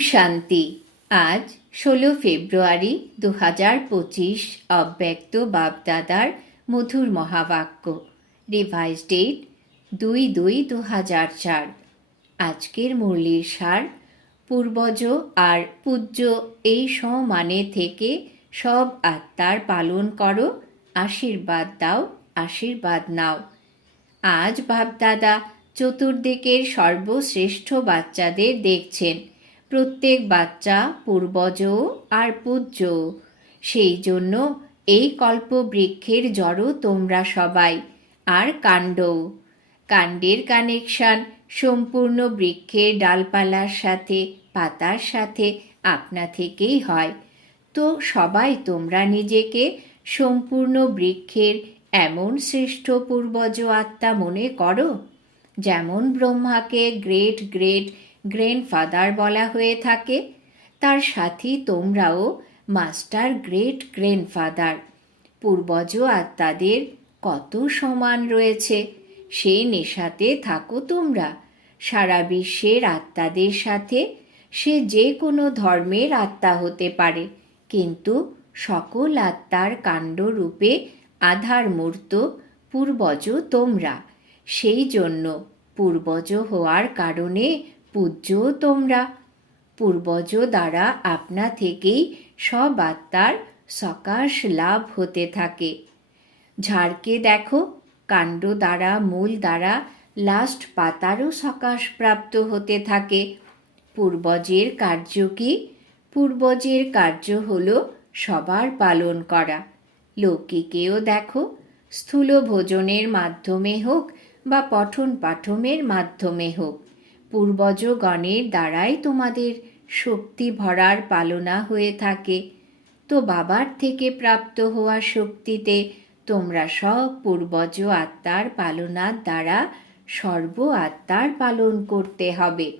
শান্তি। আজ ষোলো ফেব্রুয়ারি দু হাজার পঁচিশ অব্যক্ত বাপদাদার মধুর মহাবাক্য। রিভাইজ ডেট দুই দুই দু হাজার চার। আজকের মুরলির সার, পূর্বজ আর পূজ্য এই সমানে থেকে সব আত্মার পালন করো, আশীর্বাদ দাও, আশীর্বাদ নাও। আজ বাপদাদা চতুর্দিকের সর্বশ্রেষ্ঠ বাচ্চাদের দেখছেন। প্রত্যেক বাচ্চা পূর্বজ আর পূজ্য। সেই জন্য এই কল্পবৃক্ষের জড়ো তোমরা সবাই। আর কাণ্ড। কাণ্ডের কানেকশন সম্পূর্ণ বৃক্ষের ডালপালার সাথে, পাতার সাথে আপনা থেকেই হয়। তো সবাই তোমরা নিজেকে সম্পূর্ণ বৃক্ষের এমন শ্রেষ্ঠ পূর্বজ আত্মা মনে করো, যেমন ব্রহ্মাকে গ্রেট গ্রেট গ্র্যান্ডফাদার বলা হয়ে থাকে। তার সাথী তোমরাও মাস্টার গ্রেট গ্র্যান্ডফাদার পূর্বজ আত্মাদের কত সমান রয়েছে সেই নেশাতে থাকো তোমরা। সারা বিশ্বের আত্মাদের সাথে সে যে কোনো ধর্মের আত্মা হতে পারে। কিন্তু সকল আত্মার কাণ্ডরূপে আধার মূর্ত পূর্বজ তোমরা। সেই জন্য পূর্বজ হওয়ার কারণে পূজ্য তোমরা। পূর্বজ দ্বারা আপনা থেকেই সব আত্মার সকাশ লাভ হতে থাকে। ঝাড়কে দেখো, কাণ্ড দ্বারা, মূল দ্বারা লাস্ট পাতারও সকাশ প্রাপ্ত হতে থাকে। পূর্বজের কার্য কি? পূর্বজের কার্য হল সবার পালন করা। লৌকিকেও দেখো, স্থূল ভোজনের মাধ্যমে হোক বা পঠন পাঠনের মাধ্যমে হোক। পূর্বজগণের দ্বারাই তোমাদের শক্তি ভরার পালনা হয়ে থাকে। তো বাবার থেকে প্রাপ্ত হওয়া শক্তিতে তোমরা সব পূর্বজ আত্মার পালনার দ্বারা সর্ব আত্মার পালন করতে হবে।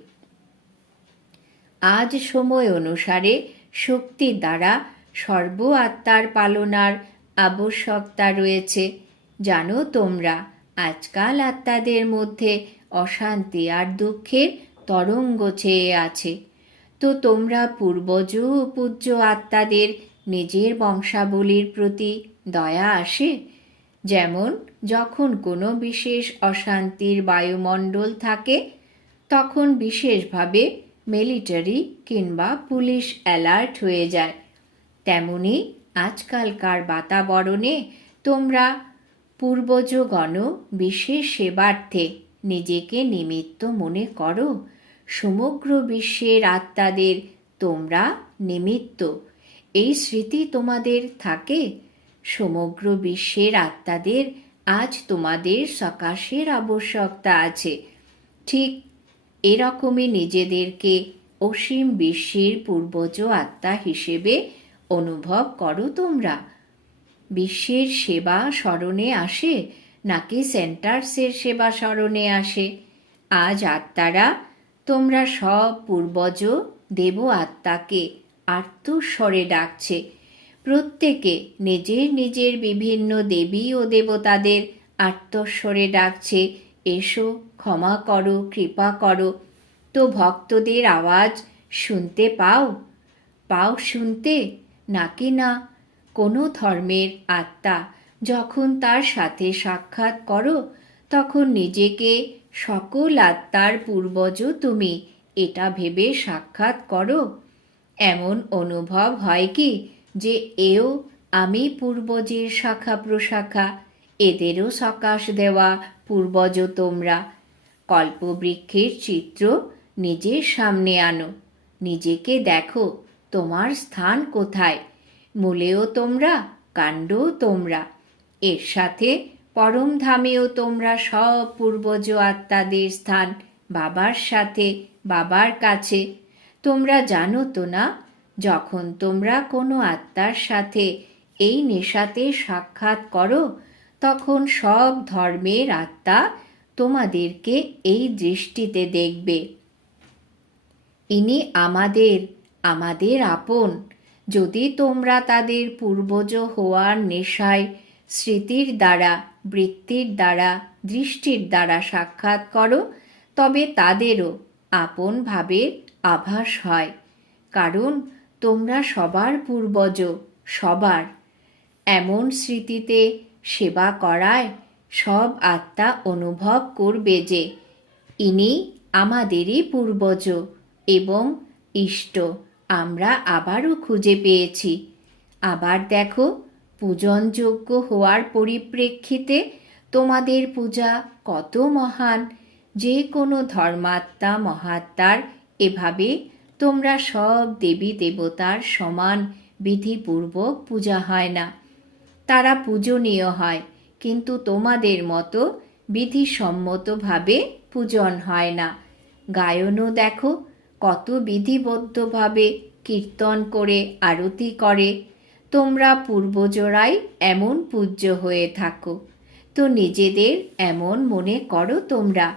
আজ সময় অনুসারে শক্তির দ্বারা সর্ব আত্মার পালনার আবশ্যকতা রয়েছে। জানো তোমরা, আজকাল আত্মাদের মধ্যে অশান্তি আর দুঃখের তরঙ্গ চেয়ে আছে। তো তোমরা পূর্বজ পূজ্য আত্মাদের নিজের বংশাবলীর প্রতি দয়া আসে? যেমন যখন কোনো বিশেষ অশান্তির বায়ুমণ্ডল থাকে, তখন বিশেষভাবে মিলিটারি কিংবা পুলিশ অ্যালার্ট হয়ে যায়। তেমনি আজকালকার বাতাবরণে তোমরা পূর্বজগণ বিশেষ সেবার্থে নিজেকে নিমিত্ত মনে করো। সমগ্র বিশ্বের আত্মাদের তোমরা নিমিত্ত। এই স্মৃতি তোমাদের থাকে। সমগ্র বিশ্বের আত্মাদের আজ তোমাদের সকাশের আবশ্যকতা আছে। ঠিক এরকমই নিজেদেরকে অসীম বিশ্বের পূর্বজ আত্মা হিসেবে অনুভব করো তোমরা। বিশ্বের সেবা স্মরণে আসে নাকি সেন্টার্সের সেবা স্মরণে আসে। আজ আত্মারা, তোমরা সব পূর্বজ, দেব আত্মাকে আর্তস্বরে ডাকছে। প্রত্যেকে নিজের নিজের বিভিন্ন দেবী ও দেবতাদের আত্মস্বরে ডাকছে। এসো, ক্ষমা করো, কৃপা করো। তো ভক্তদের আওয়াজ শুনতে পাও? পাও শুনতে? নাকি না? কোনো ধর্মের আত্মা যখন তার সাথে সাক্ষাৎ করো, তখন নিজেকে সকল আত্মার পূর্বজ তুমি, এটা ভেবে সাক্ষাৎ করো। এমন অনুভব হয় কি যে এও আমি পূর্বজের শাখা প্রশাখা, এদেরও সকাশ দেওয়া পূর্বজ তোমরা। কল্পবৃক্ষের চিত্র নিজের সামনে আনো, নিজেকে দেখো তোমার স্থান কোথায়, মূলেও তোমরা, কাণ্ডও তোমরা। এর সাথে পরমধামেও তোমরা সব পূর্বজ আত্মাদের স্থান বাবার সাথে, বাবার কাছে। তোমরা জানো তো না, যখন তোমরা কোনো আত্মার সাথে এই নেশাতে সাক্ষাৎ করো, তখন সব ধর্মের আত্মা তোমাদেরকে এই দৃষ্টিতে দেখবে। ইনি আমাদের আমাদের আপন। যদি তোমরা তাদের পূর্বজ হওয়ার নেশায় স্মৃতির দ্বারা, বৃত্তির দ্বারা, দৃষ্টির দ্বারা সাক্ষাৎ করো, তবে তাদেরও আপন ভাবের আভাস হয়। কারণ তোমরা সবার পূর্বজ, সবার। এমন স্মৃতিতে সেবা করায় সব আত্মা অনুভব করবে যে, ইনি আমাদেরই পূর্বজ এবং ইষ্ট, আমরা আবারও খুঁজে পেয়েছি। আবার দেখো পূজনযোগ্য হওয়ার পরিপ্রেক্ষিতে তোমাদের পূজা কত মহান। যে কোনো ধর্মাত্মা মহাত্মার এভাবে তোমরা সব দেবী দেবতার সমান বিধিপূর্বক পূজা হয় না। তারা পূজনীয় হয়, কিন্তু তোমাদের মতো বিধিসম্মতভাবে পূজন হয় না। গায়নও দেখো, কত বিধিবদ্ধভাবে কীর্তন করে, আরতি করে। তোমরা পূর্বজোড়াই এমন পূজ্য হয়ে থাকো। তো নিজেদের এমন মনে করো তোমরা।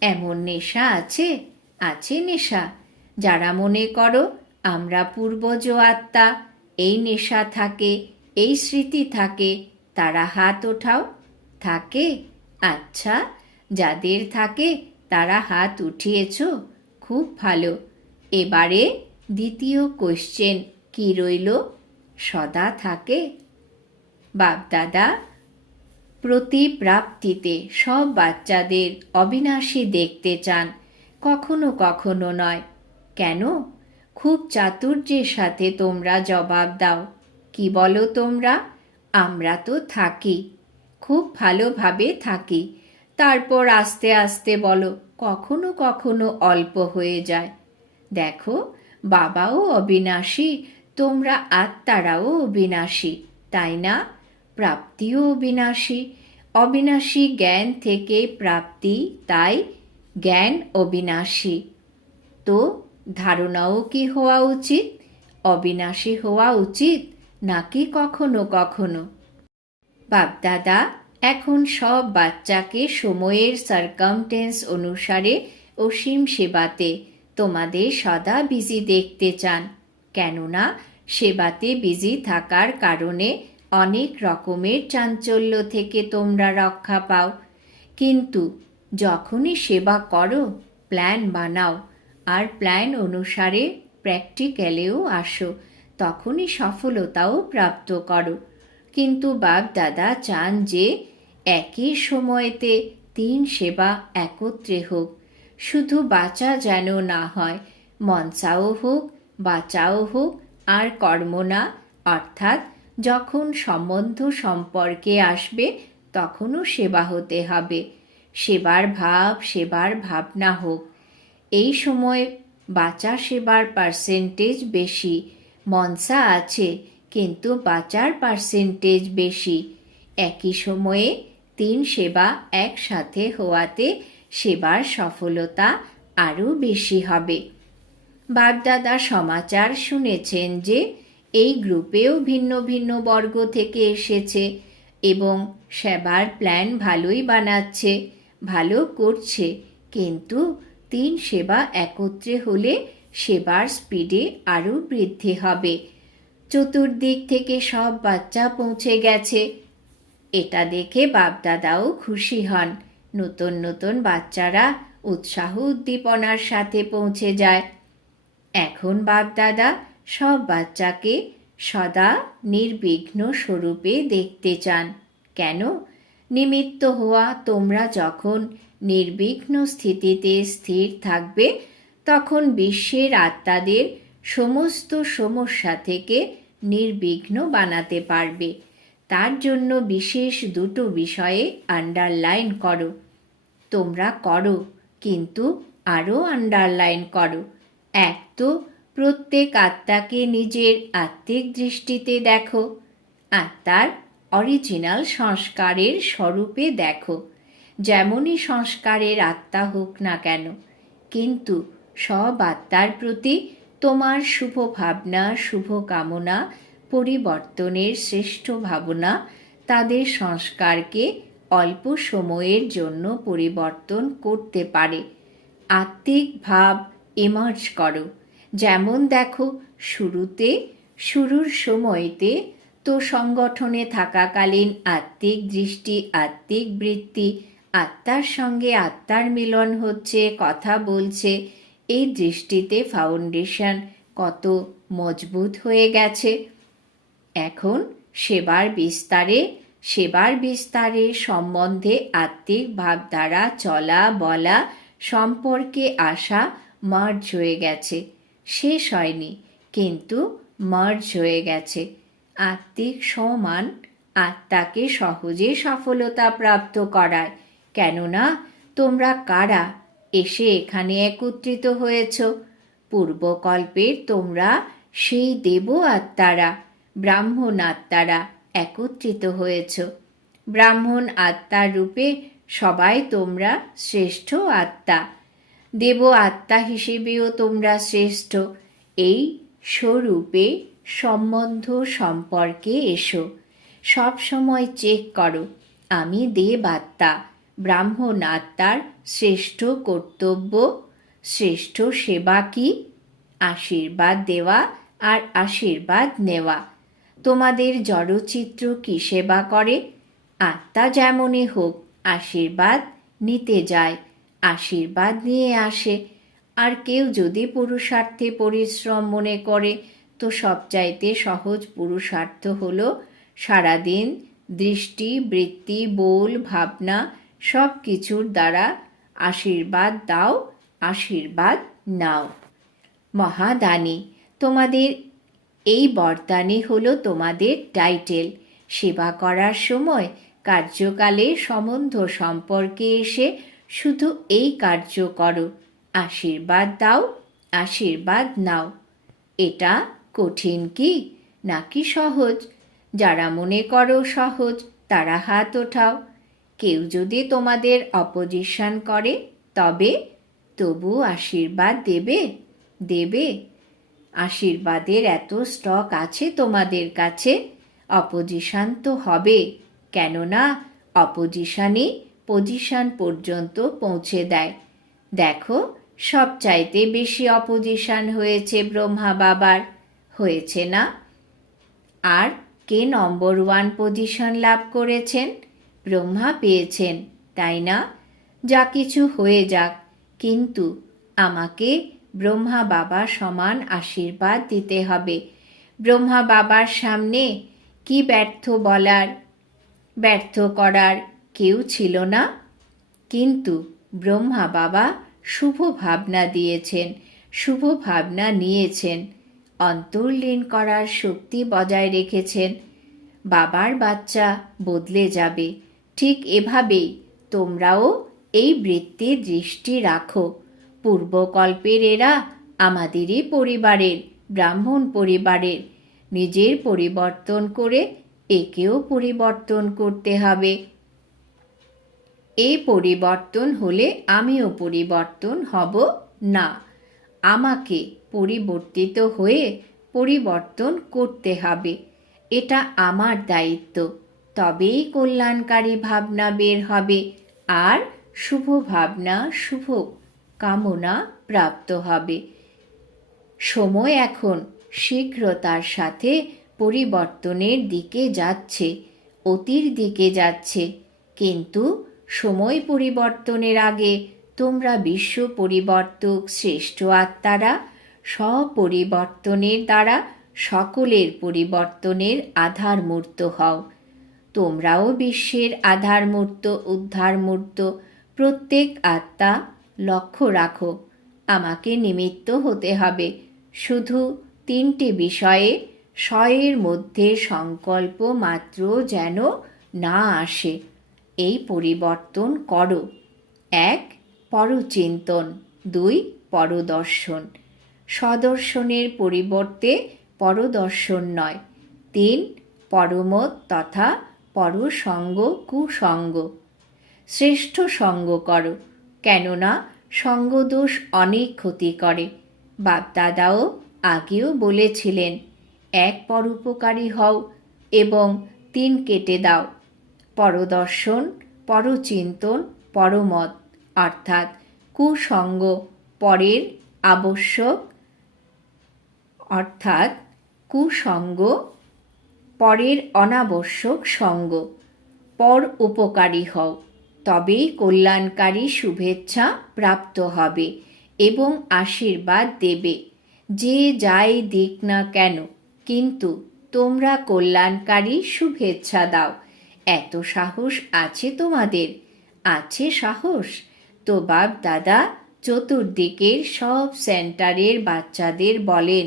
এমন নেশা আছে? আছে নেশা। যারা মনে করো, আমরা পূর্বজ আত্মা, এই নেশা থাকে, এই স্মৃতি থাকে, তারা হাত ওঠাও। থাকে? আচ্ছা যাদের থাকে, তারা হাত উঠিয়েছ? খুব ভালো। এবারে দ্বিতীয় কোশ্চেন কি রইল? সদা থাকে। বাপদাদা প্রতি প্রাপ্তিতে সব বাচ্চাদের অবিনাশী দেখতে চান, কখনো কখনো নয়। কেন? খুব চাতুর্যের সাথে তোমরা জবাব দাও। কি বলো তোমরা? আমরা তো থাকি। খুব ভালোভাবে থাকি। তারপর আস্তে আস্তে বলো, কখনো কখনো অল্প হয়ে যায়। দেখো, বাবাও অবিনাশী তোমরা আত্মারাও অবিনাশী, তাই না? প্রাপ্তিও অবিনাশী। অবিনাশী জ্ঞান থেকে প্রাপ্তি, তাই জ্ঞান অবিনাশী। তো ধারণাও কি হওয়া উচিত? অবিনাশী হওয়া উচিত নাকি কখনো কখনো? বাপদাদা, এখন সব বাচ্চাকে সময়ের সার্কামটেন্স অনুসারে অসীম সেবাতে তোমাদের সদা বিজি দেখতে চান। কেননা সেবাতে বিজি থাকার কারণে অনেক রকমের চাঞ্চল্য থেকে তোমরা রক্ষা পাও। কিন্তু যখনই সেবা করো, প্ল্যান বানাও আর প্ল্যান অনুসারে প্র্যাকটিক্যালেও আসো, তখনই সফলতাও প্রাপ্ত করো। কিন্তু বাপ দাদা চান যে একই সময়তে তিন সেবা একত্রে হোক। শুধু বাঁচা যেন না হয় মনসাও হোক বাঁচাও হোক, আর কর্ম না। অর্থাৎ, যখন সম্বন্ধ সম্পর্কে আসবে, তখনও সেবা হতে হবে। সেবার ভাব, সেবার ভাবনা হোক। এই সময় বাঁচা সেবার পার্সেন্টেজ বেশি। মনসা আছে, কিন্তু বাঁচার পার্সেন্টেজ বেশি। একই সময়ে তিন সেবা একসাথে হওয়াতে সেবার সফলতা আরও বেশি হবে। বাগদাদা সমাচার শুনেছেন যে, এই গ্রুপেও ভিন্ন ভিন্ন বর্গ থেকে এসেছে এবং সেবার প্ল্যান ভালোই বানাচ্ছে, ভালো করছে, কিন্তু তিন সেবা একত্রে হলে সেবার স্পিডে আরও বৃদ্ধি হবে। চতুর্দিক থেকে সব বাচ্চা পৌঁছে গেছে। এটা দেখে বাপদাদাও খুশি হন। নতুন নতুন বাচ্চারা উৎসাহ উদ্দীপনার সাথে পৌঁছে যায়। এখন বাপদাদা সব বাচ্চাকে সদা নির্বিঘ্ন স্বরূপে দেখতে চান। কেন? নিমিত্ত হওয়া তোমরা যখন নির্বিঘ্ন স্থিতিতে স্থির থাকবে, তখন বিশ্বের আত্মাদের সমস্ত সমস্যা থেকে নির্বিঘ্ন বানাতে পারবে। তার জন্য বিশেষ দুটো বিষয়ে আন্ডারলাইন করো। তোমরা করো, কিন্তু আরও আন্ডারলাইন করো। এক তো প্রত্যেক আত্মাকে নিজের আত্মিক দৃষ্টিতে দেখো আত্মার অরিজিনাল সংস্কারের স্বরূপে দেখো। যেমনই সংস্কারের আত্মা হোক না কেন, কিন্তু সব আত্মার প্রতি তোমার শুভ ভাবনা শুভ কামনা পরিবর্তনের শ্রেষ্ঠ ভাবনা তাদের সংস্কারকে অল্প সময়ের জন্য পরিবর্তন করতে পারে। আত্মিক ভাব এমার্জ করো। যেমন দেখো, শুরুতে, শুরুর সময়তে তো সংগঠনে থাকাকালীন আত্মিক দৃষ্টি, আত্মিক বৃত্তি, আত্মার সঙ্গে আত্মার মিলন হচ্ছে, কথা বলছে, এই দৃষ্টিতে ফাউন্ডেশন কত মজবুত হয়ে গেছে। এখন সেবার বিস্তারে সেবার বিস্তারে সম্বন্ধে আত্মিক ভাবধারা, চলা, বলা, সম্পর্কে আসা মার্জ হয়ে গেছে। শেষ হয়নি, কিন্তু মার্জ হয়ে গেছে। আত্মিক সমান আত্মাকে সহজে সফলতা প্রাপ্ত করায়। কেননা, তোমরা কারা? এসে এখানে একত্রিত হয়েছ। পূর্বকল্পের তোমরা সেই দেব আত্মারা, ব্রাহ্মণ আত্মারা একত্রিত হয়েছ। ব্রাহ্মণ আত্মার রূপে সবাই তোমরা শ্রেষ্ঠ আত্মা। দেব আত্মা হিসেবেও তোমরা শ্রেষ্ঠ। এই স্বরূপে সম্বন্ধ সম্পর্কে এসো। সব সময় চেক করো, আমি দেব আত্মা, ব্রাহ্মণ আত্মার শ্রেষ্ঠ কর্তব্য, শ্রেষ্ঠ সেবা কি? আশীর্বাদ দেওয়া আর আশীর্বাদ নেওয়া। তোমাদের জড়চিত্র কি সেবা করে? আত্মা যেমনই হোক, আশীর্বাদ নিতে যায়। আশীর্বাদ নিয়ে আসে। আর কেউ যদি পুরুষার্থে পরিশ্রম মনে করে, তো সবচাইতে সহজ পুরুষার্থ হল সারাদিন দৃষ্টি, বৃত্তি, বোল, ভাবনা সব কিছুর দ্বারা আশীর্বাদ দাও, আশীর্বাদ নাও। মহাদানী, তোমাদের এই বরদানি হলো তোমাদের টাইটেল। সেবা করার সময় কার্যকালে সম্বন্ধ সম্পর্কে এসে শুধু এই কার্য করো। আশীর্বাদ দাও, আশীর্বাদ নাও। এটা কঠিন কি, নাকি সহজ? যারা মনে করো সহজ, তারা হাত ওঠাও। কেউ যদি তোমাদের অপোজিশন করে, তবে তবু আশীর্বাদ দেবে দেবে। আশীর্বাদের এত স্টক আছে তোমাদের কাছে, অপোজিশন তো হবে। কেননা, অপোজিশনই পজিশন পর্যন্ত পৌঁছে দেয়। দেখো সব চাইতে বেশি অপোজিশন হয়েছে ব্রহ্মা বাবার। হয়েছে না? আর কে নম্বর ওয়ান পজিশন লাভ করেছেন? ব্রহ্মা পেয়েছেন, তাই না? যা কিছু হয়ে যাক, কিন্তু আমাকে ব্রহ্মা বাবা সমান আশীর্বাদ দিতে হবে। ব্রহ্মা বাবার সামনে কি ব্যর্থ বলার, ব্যর্থ করার কেউ ছিল না। কিন্তু ব্রহ্মা বাবা শুভ ভাবনা দিয়েছেন, শুভ ভাবনা নিয়েছেন, অন্তর্লীন করার শক্তি বজায় রেখেছেন। বাবার বাচ্চা বদলে যাবে, ঠিক এভাবেই তোমরাও এই বৃত্তির দৃষ্টি রাখো। পূর্বকল্পের এরা আমাদেরই পরিবারের, ব্রাহ্মণ পরিবারের, নিজের পরিবর্তন করে একেও পরিবর্তন করতে হবে। এই পরিবর্তন হলে আমিও পরিবর্তন হব না। আমাকে পরিবর্তিত হয়ে পরিবর্তন করতে হবে। এটা আমার দায়িত্ব। তবেই কল্যাণকারী ভাবনা বের হবে। আর শুভ ভাবনা, শুভ কামনা প্রাপ্ত হবে। সময় এখন শীঘ্রতার সাথে পরিবর্তনের দিকে যাচ্ছে, অতির দিকে যাচ্ছে। কিন্তু সময় পরিবর্তনের আগে তোমরা বিশ্ব পরিবর্তক শ্রেষ্ঠ আত্মারা, স্বপরিবর্তনের দ্বারা সকলের পরিবর্তনের আধার মূর্ত হও। তোমরাও বিশ্বের আধার মূর্ত উদ্ধার মূর্ত প্রত্যেক আত্মা লক্ষ্য রাখো। আমাকে নিমিত্ত হতে হবে। শুধু তিনটি বিষয়ে স্বয়ের মধ্যে সংকল্প মাত্র যেন না আসে। এই পরিবর্তন করো। এক, পরচিন্তন। দুই, পরদর্শন। সদর্শনের পরিবর্তে পরদর্শন নয়। তিন পরমত তথা পরসঙ্গ কুসঙ্গ। শ্রেষ্ঠ সঙ্গ করো, কেননা সঙ্গদোষ অনেক ক্ষতি করে। বাপদাদাও আগেও বলেছিলেন, এক পরোপকারী হও এবং তিন কেটে দাও। পরদর্শন, পরচিন্তন, পরমত, অর্থাৎ কুসঙ্গ, পরের আবশ্যক, অর্থাৎ কুসঙ্গ, পরের অনাবশ্যক সঙ্গ। পর উপকারী হও, তবেই কল্যাণকারী শুভেচ্ছা প্রাপ্ত হবে এবং আশীর্বাদ দেবে। যে যাই দিক না কেন, কিন্তু তোমরা কল্যাণকারী শুভেচ্ছা দাও। এত সাহস আছে তোমাদের। আছে সাহস? তো বাপ দাদা, চতুর্দিকের সব সেন্টারের বাচ্চাদের বলেন,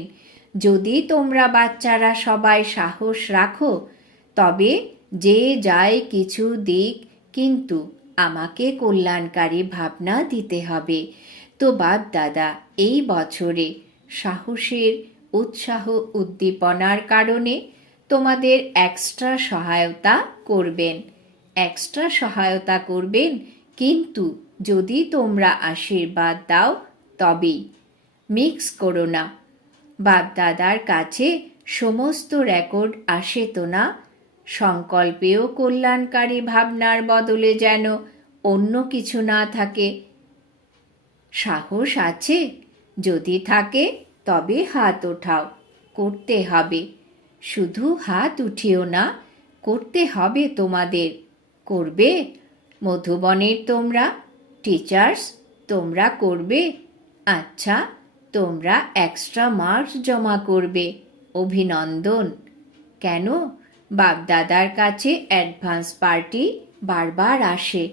যদি তোমরা বাচ্চারা সবাই সাহস রাখো, তবে যে যায় কিছু দিক কিন্তু আমাকে কল্যাণকারী ভাবনা দিতে হবে। তো বাপ দাদা, এই বছরে সাহসের উৎসাহ উদ্দীপনার কারণে তোমাদের এক্সট্রা সহায়তা করবেন। এক্সট্রা সহায়তা করবেন কিন্তু যদি তোমরা আশীর্বাদ দাও তবেই। মিক্স করো না। বাপদাদার কাছে সমস্ত রেকর্ড আসে তো না। সংকল্পেও কল্যাণকারী ভাবনার বদলে যেন অন্য কিছু না থাকে। সাহস আছে। যদি থাকে তবে হাত ওঠাও। করতে হবে। শুধু হাত উঠিও না, করতে হবে তোমাদের। করবে? মধুবনের তোমরা টিচার্স তোমরা করবে। আচ্ছা তোমরা এক্সট্রা মার্কস জমা করবে। অভিনন্দন। কেন? বাপদাদার কাছে অ্যাডভান্স পার্টি বারবার আসে।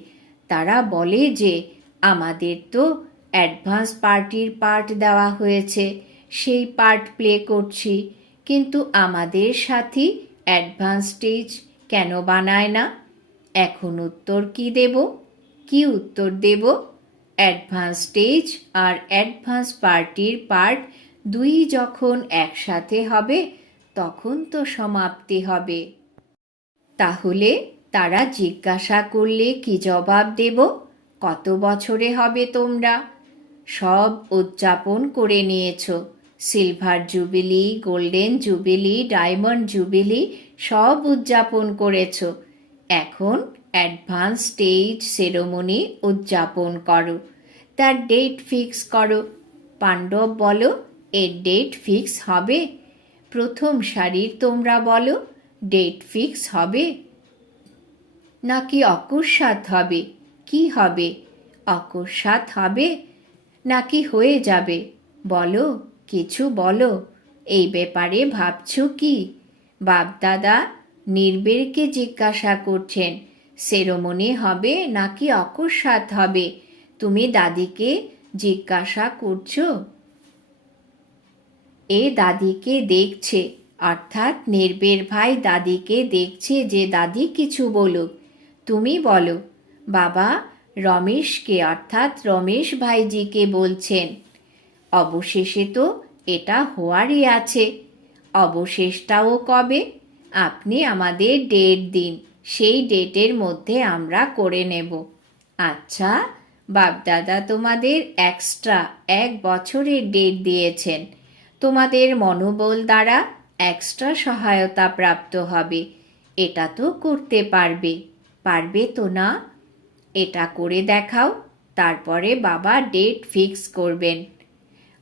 তারা বলে যে, আমাদের তো অ্যাডভান্স পার্টির পার্ট দেওয়া হয়েছে। সেই পার্ট প্লে করছি। কিন্তু আমাদের সাথী অ্যাডভান্স স্টেজ কেন বানায় না? এখন উত্তর কি দেব? কি উত্তর দেব? অ্যাডভান্স স্টেজ আর অ্যাডভান্স পার্টির পার্ট দুই যখন একসাথে হবে, তখন তো সমাপ্তি হবে। তাহলে তারা জিজ্ঞাসা করলে কি জবাব দেব? কত বছরে হবে তোমরা? সব উদযাপন করে নিয়েছ। Silver jubilee, golden jubilee, diamond jubilee সব উদযাপন করেছ। এখন অ্যাডভান্স স্টেজ সেরেমনি উদযাপন করো। তার ডেট ফিক্স করো। পাণ্ডব বলো, এর ডেট ফিক্স হবে। প্রথম সারির তোমরা বলো, ডেট ফিক্স হবে। নাকি অকস্মাৎ হবে? কি হবে? অকস্মাৎ হবে? নাকি হয়ে যাবে? বলো। কিছু বলো। এই ব্যাপারে ভাবছ কি? বাপদাদা নির্বেরকে জিজ্ঞাসা করছেন, সেরোমনি হবে নাকি অকস্মাৎ হবে? তুমি দাদিকে জিজ্ঞাসা করছ? এ দাদিকে দেখছে, অর্থাৎ নির্বের ভাই দাদিকে দেখছে যে দাদি কিছু বলুক। তুমি বলো, বাবা রমেশকে, অর্থাৎ রমেশ ভাইজিকে বলছেন। অবশেষে তো এটা হওয়ারই আছে। অবশেষটাও কবে? আপনি আমাদের ডেট দিন, সেই ডেটের মধ্যে আমরা করে নেব। আচ্ছা বাপদাদা তোমাদের এক্সট্রা এক বছরের ডেট দিয়েছেন। তোমাদের মনোবল দ্বারা এক্সট্রা সহায়তা প্রাপ্ত হবে। এটা তো করতে পারবে। পারবে তো না? এটা করে দেখাও, তারপরে বাবা ডেট ফিক্স করবেন।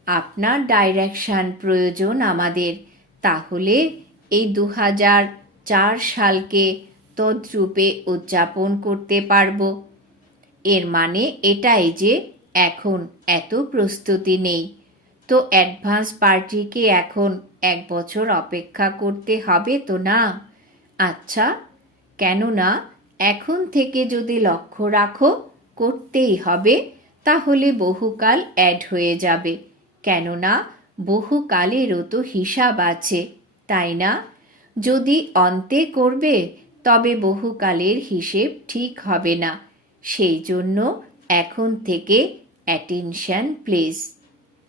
আপনার ডাইরেকশান প্রয়োজন আমাদের, তাহলে এই দু হাজার চার সালকে তদ্রূপে উদযাপন করতে পারব। এর মানে এটাই যে এখন এত প্রস্তুতি নেই। তো অ্যাডভান্স পার্টিকে এখন এক বছর অপেক্ষা করতে হবে তো না? আচ্ছা কেননা এখন থেকে যদি লক্ষ্য রাখো, করতেই হবে, তাহলে বহুকাল অ্যাড হয়ে যাবে। কেননা বহুকালেরও তো হিসাব আছে, তাই না? যদি অন্তে করবে, তবে বহুকালের হিসেব ঠিক হবে না। সেই জন্য এখন থেকে অ্যাটেনশন প্লিজ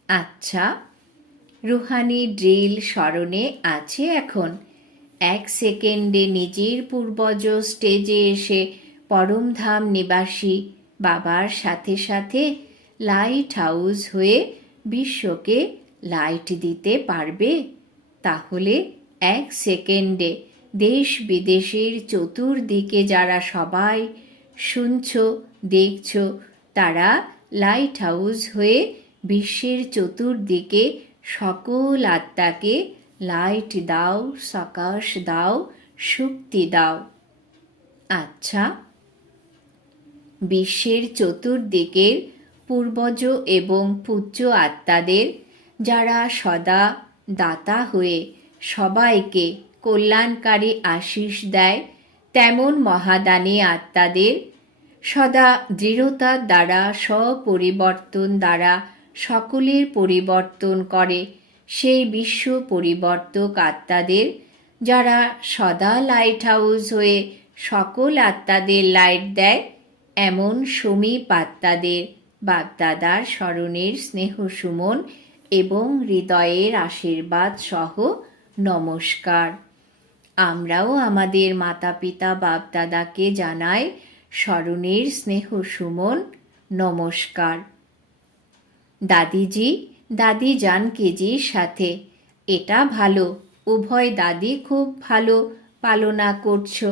আচ্ছা রুহানি ড্রিল স্মরণে আছে এখন। এক সেকেন্ডে নিজের পূর্বজ স্টেজে এসে পরমধাম নিবাসী বাবার সাথে সাথে লাইট হাউস হয়ে বিশ্বকে লাইট দিতে পারবে? তাহলে এক সেকেন্ডে দেশ বিদেশের চতুর্দিকে যারা সবাই শুনছ, দেখছ, তারা লাইট হাউস হয়ে বিশ্বের চতুর্দিকে সকল আত্মাকে লাইট দাও, সকাশ দাও, শক্তি দাও। আচ্ছা বিশ্বের চতুর্দিকের পূর্বজ এবং পূজ্য আত্মাদের, যারা সদা দাতা হয়ে সবাইকে কল্যাণকারী আশিস দেয়, তেমন মহাদানী আত্মাদের সদা দৃঢ়তার দ্বারা স্বপরিবর্তন দ্বারা সকলের পরিবর্তন করে সেই বিশ্ব পরিবর্তক আত্মাদের, যারা সদা লাইট হাউস হয়ে সকল আত্মাদের লাইট দেয়, এমন সমীপ আত্মাদের বাগদাদার স্মরণের স্নেহ সুমন এবং হৃদয়ের আশীর্বাদ সহ নমস্কার। আমরাও আমাদের মাতা পিতা বাপদাদাকে জানাই স্মরণের স্নেহ সুমন, নমস্কার। দাদিজি, দাদি জানকিজির সাথে, এটা ভালো, উভয় দাদি খুব ভালো পালনা করছ,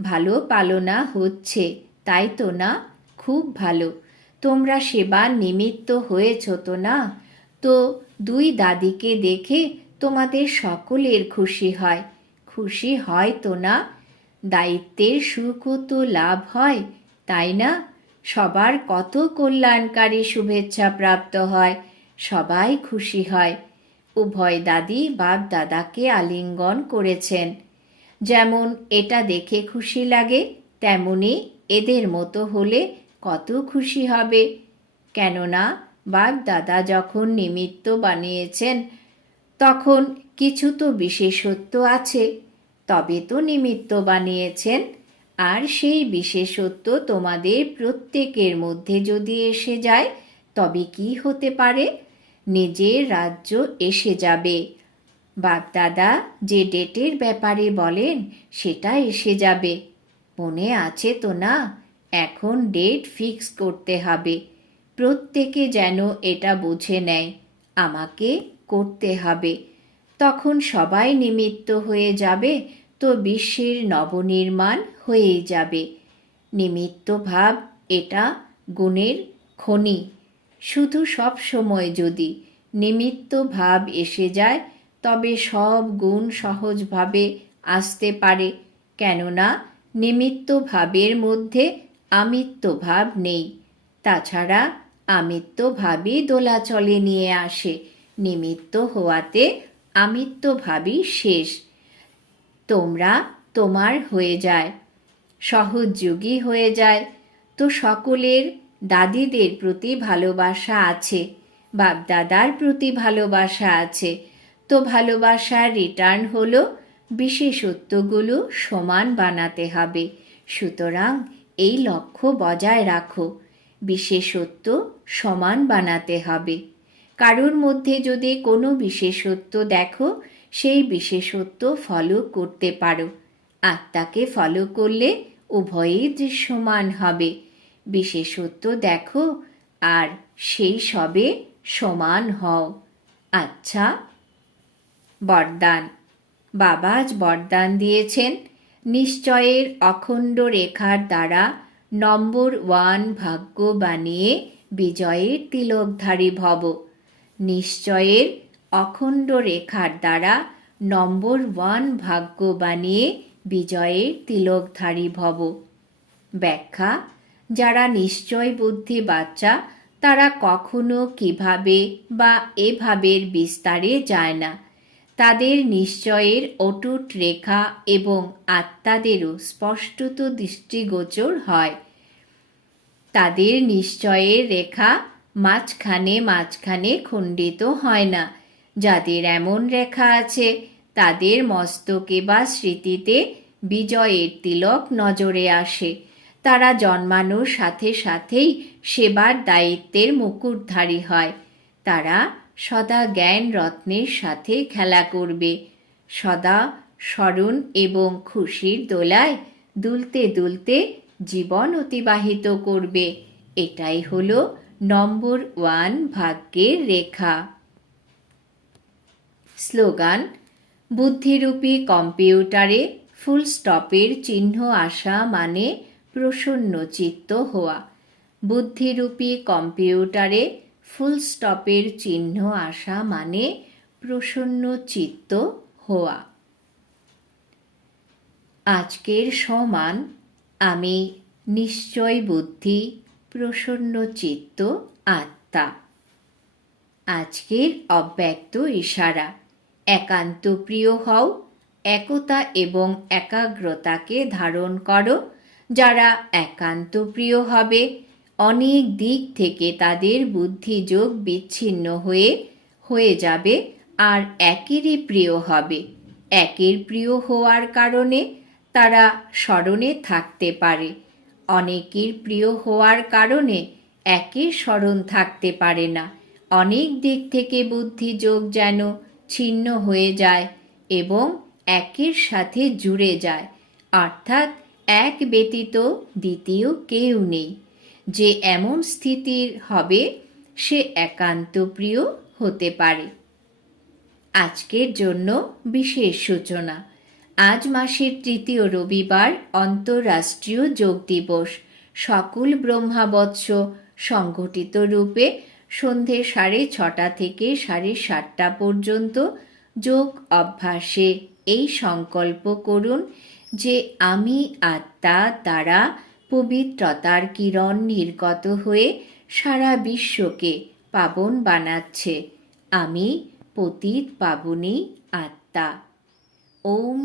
ভালো পালনা হচ্ছে, তাই তো না? খুব ভালো। তোমরা সেবার নিমিত্ত হয়েছ তো না? তো দুই দাদিকে দেখে তোমাদের সকলের খুশি হয়। খুশি হয় তো না? দায়িত্বের সুখও তো লাভ হয়, তাই না? সবার কত কল্যাণকারী শুভেচ্ছা প্রাপ্ত হয়, সবাই খুশি হয়। উভয় দাদি বাপ দাদাকে আলিঙ্গন করেছেন। যেমন এটা দেখে খুশি লাগে, তেমনি এদের মতো হলে কত খুশি হবে। কেননা বাপ দাদা যখন নিমিত্ত বানিয়েছেন, তখন কিছু তো বিশেষত্ব আছে। তবে তো নিমিত্ত বানিয়েছেন, আর সেই বিশেষত্ব তোমাদের প্রত্যেকের মধ্যে যদি এসে যায়, তবে কি হতে পারে? নিজের রাজ্য এসে যাবে। বাগদাদা যে ডেটের ব্যাপারে বলেন, সেটা এসে যাবে। মনে আছে তো না? এখন ডেট ফিক্স করতে হবে। প্রত্যেকে যেন এটা বুঝে নেয়, আমাকে করতে হবে। তখন সবাই নিমিত্ত হয়ে যাবে তো বিশ্বের নবনির্মাণ হয়ে যাবে। নিমিত্ত ভাব এটা গুণের খনি। শুধু সব সময় যদি নিমিত্ত ভাব এসে যায়, তবে সব গুণ সহজভাবে আসতে পারে। কেননা নিমিত্ত ভাবের মধ্যে আমিত্ব ভাব নেই। তাছাড়া আমিত্ব ভাবই দোলাচলে নিয়ে আসে। নিমিত্ত হওয়াতে আমিত্ব ভাবই শেষ। তোমরা তোমার হয়ে যায়। সহযোগী হয়ে যায়। তো সকলের দাদিদের প্রতি ভালোবাসা আছে। বাপদাদার প্রতি ভালোবাসা আছে। তো ভালোবাসার রিটার্ন হলো বিশেষত্বগুলো সমান বানাতে হবে। সুতরাং এই লক্ষ্য বজায় রাখো। বিশেষত্ব সমান বানাতে হবে। কারোর মধ্যে যদি কোনো বিশেষত্ব দেখো, সেই বিশেষত্ব ফলো করতে পারো। আত্মাকে ফলো করলে উভয়ই দৃশ্যমান হবে। বিশেষত্ব দেখো, আর সেই সবে সমান হও। আচ্ছা বরদান। বাবা আজ বরদান দিয়েছেন। নিশ্চয়ের অখণ্ড রেখার দ্বারা নম্বর ওয়ান ভাগ্য বানিয়ে বিজয়ের তিলকধারী ভব। নিশ্চয়ের অখণ্ড রেখার দ্বারা নম্বর ওয়ান ভাগ্য বানিয়ে বিজয়ের তিলকধারী ভব। ব্যাখ্যা, যারা নিশ্চয় বুদ্ধি বাচ্চা তারা কখনো কীভাবে বা এভাবের বিস্তারে যায় না। তাদের নিশ্চয়ের অটুট রেখা এবং আত্মাদেরও স্পষ্টত দৃষ্টিগোচর হয়। তাদের নিশ্চয়ের রেখা মাঝখানে মাঝখানে খণ্ডিত হয় না। যাদের এমন রেখা আছে, তাদের মস্তকে বা স্মৃতিতে বিজয়ের তিলক নজরে আসে। তারা জন্মানোর সাথে সাথেই সেবার দায়িত্বের মুকুটধারী হয়। তারা সদা জ্ঞান রত্নের সাথে খেলা করবে। সদা স্মরণ এবং খুশির দোলায় দুলতে দুলতে জীবন অতিবাহিত করবে। এটাই হলো নম্বর ওয়ান ভাগ্যের রেখা। স্লোগান, বুদ্ধিরূপী কম্পিউটারে ফুল স্টপের চিহ্ন আসা মানে প্রসন্ন চিত্ত হওয়া। বুদ্ধিরূপী কম্পিউটারে ফুল স্টপের চিহ্ন আসা মানে প্রসন্ন চিত্ত হওয়া। আজকের সমান আমি নিশ্চয় বুদ্ধি, প্রসন্ন চিত্ত, আত্মা। আজকের অব্যক্ত ইশারা, একান্ত প্রিয় হও, একতা এবং একাগ্রতাকে ধারণ করো, যারা একান্ত প্রিয় হবে অনেক দিক থেকে তাদের বুদ্ধিযোগ বিচ্ছিন্ন হয়ে হয়ে যাবে আর একেরই প্রিয় হবে। একের প্রিয় হওয়ার কারণে তারা স্মরণে থাকতে পারে। অনেকের প্রিয় হওয়ার কারণে একের স্মরণ থাকতে পারে না। অনেক দিক থেকে বুদ্ধিযোগ যেন ছিন্ন হয়ে যায় এবং একের সাথে জুড়ে যায়। অর্থাৎ এক ব্যতীত দ্বিতীয় কেউ নেই। যে এমন স্থিতির হবে, সে একান্ত প্রিয় হতে পারে। আজকের জন্য বিশেষ সূচনা। আজ মাসের তৃতীয় রবিবার অন্তরাষ্ট্রীয় যোগ দিবস। সকল ব্রহ্মাবৎস সংগঠিত রূপে সন্ধে সাড়ে ছটা থেকে সাড়ে সাতটা পর্যন্ত যোগ অভ্যাসে এই সংকল্প করুন যে আমি আত্মা দ্বারা পবিত্রতার কিরণ নির্গত হয়ে সারা বিশ্বকে পাবন বানাচ্ছে। আমি পতিত পাবনি আত্মা। ওম